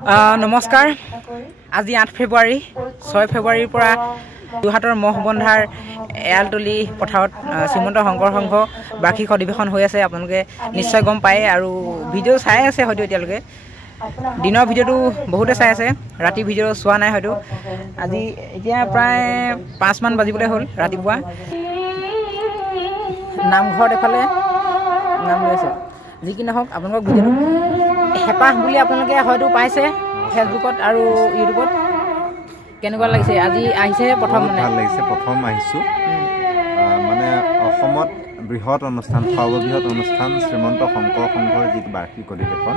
নমস্কাৰ আজি 8 ফেব্ৰুৱাৰী 6 ফেব্ৰুৱাৰীৰ পৰা যোৰহাটৰ মহবন্ধাৰ এয়ালতলি পথাৰত শ্ৰীমন্ত শংকৰ সংঘ বাৰ্ষিক অধিৱেশন হৈ আছে। আপোনালোকে নিশ্চয় গম পায় আৰু ভিডিঅ' চাই আছে হয়তো এতিয়ালৈকে। দিনৰ ভিডিঅ'টো বহুতে চাই আছে, ৰাতি ভিডিঅ' চোৱা নাই হয়তো। আজি এতিয়া প্ৰায় 5 মান বাজিবলৈ হ'ল ৰাতিপুৱা। নামঘৰত এফালে নাম লৈছে। যি কি নহওক আপোনালোকক ভিডিঅ'টো হেঁপাহ বুলি আপোনালোকে হয়তো পাইছে ফেচবুকত আৰু ইউটিউবত। কেনেকুৱা লাগিছে? আজি আহিছে প্ৰথম? ভাল লাগিছে, প্ৰথম আহিছোঁ। মানে অসমত বৃহৎ অনুষ্ঠান, সৰ্ববৃহৎ অনুষ্ঠান শ্ৰীমন্ত শংকৰ সংঘৰ যিটো বাৰ্ষিক অধিৱেশন,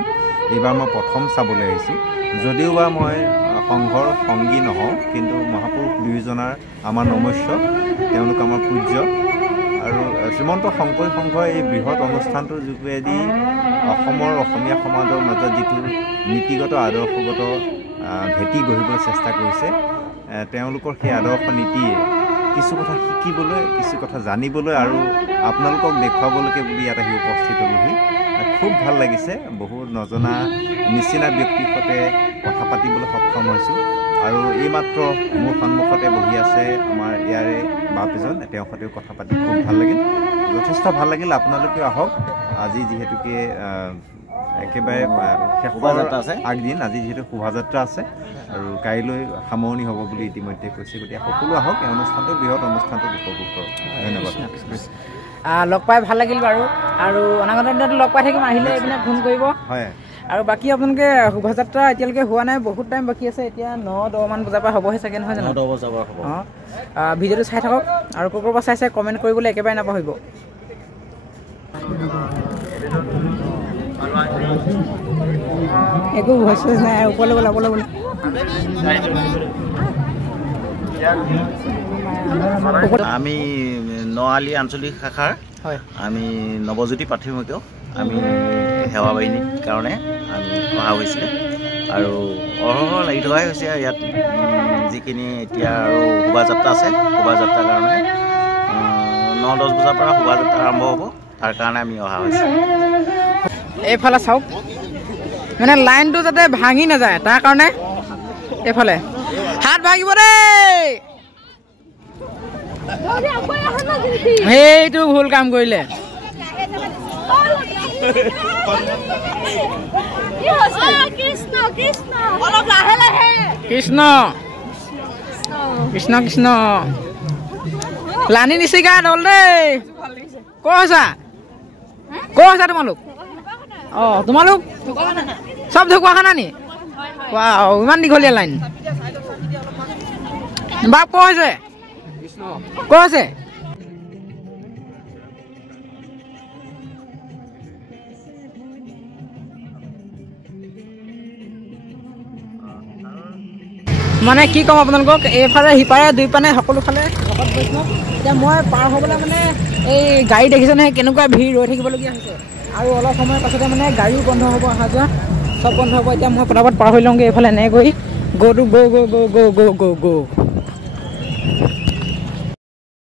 এইবাৰ মই প্ৰথম চাবলৈ আহিছোঁ। যদিওবা মই সংঘৰ সংগী নহওঁ, কিন্তু মহাপুৰুষ দুয়োজনাৰ আমাৰ নমস্য, তেওঁলোক আমাৰ পূজ্য। আৰু শ্ৰীমন্ত শংকৰ সংঘৰ এই বৃহৎ অনুষ্ঠানটোৰ যোগেদি অসমৰ অসমীয়া সমাজৰ মাজত যিটো নীতিগত আদৰ্শগত ভেটি গঢ়িবলৈ চেষ্টা কৰিছে, তেওঁলোকৰ সেই আদৰ্শ নীতিয়ে কিছু কথা শিকিবলৈ, কিছু কথা জানিবলৈ আৰু আপোনালোকক দেখুৱাবলৈকে বুলি ইয়াত আহি উপস্থিত হ'লোহি। খুব ভাল লাগিছে। বহুত নজনা নিচিনা ব্যক্তিৰ সৈতে কথা পাতিবলৈ সক্ষম হৈছোঁ। আৰু এইমাত্ৰ মোৰ সন্মুখতে বহি আছে আমাৰ ইয়াৰে বাপজন, তেওঁৰ সৈতেও কথা পাতি খুব ভাল লাগিল, যথেষ্ট ভাল লাগিল। আপোনালোকেও আহক। আজি যিহেতুকে একেবাৰে শোভাযাত্ৰা আছে, আগদিন আজি যিহেতু শোভাযাত্ৰা আছে আৰু কাইলৈ সামৰণি হ'ব বুলি ইতিমধ্যে কৈছে। গতিকে সকলো আহক, এই অনুষ্ঠানটো বৃহৎ অনুষ্ঠানটো উপভোগ কৰক। ধন্যবাদ। লগ পাই ভাল লাগিল বাৰু, আৰু অনাগত দিনতো লগ পাই থাকিম। আহিলে এইপিনে ফোন কৰিব। হয়। আৰু বাকী আপোনালোকে শোভাযাত্ৰা এতিয়ালৈকে হোৱা নাই, বহুত টাইম বাকী আছে। এতিয়া 9-10 মান বজাৰ পৰা হ'বহে চাগে, নহয় জানো? 9-10 বজাৰ পৰা হ'ব। ভিডিঅ'টো চাই থাকক আৰু ক'ৰ পৰা চাইছে কমেণ্ট কৰিবলৈ একেবাৰে নাপাহৰিব। একো ভইচ নাই, ওপৰলৈ বোলে বোলে। আমি নআলি আঞ্চলিক শাখাৰ হয়, আমি নৱজ্যোতি প্ৰাথমিকও আমি সেৱা বাহিনীৰ কাৰণে আমি অহা হৈছিলে আৰু অহৰহ লাগি থকাই হৈছে। ইয়াত যিখিনি এতিয়া আৰু শোভাযাত্ৰা আছে, শোভাযাত্ৰাৰ কাৰণে 9-10 বজাৰ পৰা শোভাযাত্ৰা আৰম্ভ হ'ব, তাৰ কাৰণে আমি অহা হৈছে। এইফালে চাওক, মানে লাইনটো যাতে ভাঙি নাযায় তাৰ কাৰণে এইফালে হাত ভাঙিব দেই। সেইটো ভুল কাম কৰিলে। কৃষ্ণ কৃষ্ণ কৃষ্ণ লানি নিচিগা দল দেই। ক'ৰ আছা? ক'ৰ আছা তোমালোক? তোমালোক চব ঢকুৱাখানা নি? ইমান দীঘলীয়া লাইন। বাপ ক'ৰ হৈছে? ক'ৰ আছে? মানে কি ক'ম আপোনালোকক, এইফালে সিপাৰে দুইপানে সকলো ফালে ভকত বৈষ্ণৱ। এতিয়া মই পাৰ হ'বলৈ মানে এই গাড়ী দেখিছে নহয়, কেনেকুৱা ভিৰ ৰৈ থাকিবলগীয়া হৈছে। আৰু অলপ সময়ৰ পাছতে মানে গাড়ীও বন্ধ হ'ব, অহা যোৱা চব বন্ধ হ'ব। এতিয়া মই পটাপট পাৰ হৈ লওঁগৈ এইফালে এনেকৈ go to go go go go go go go.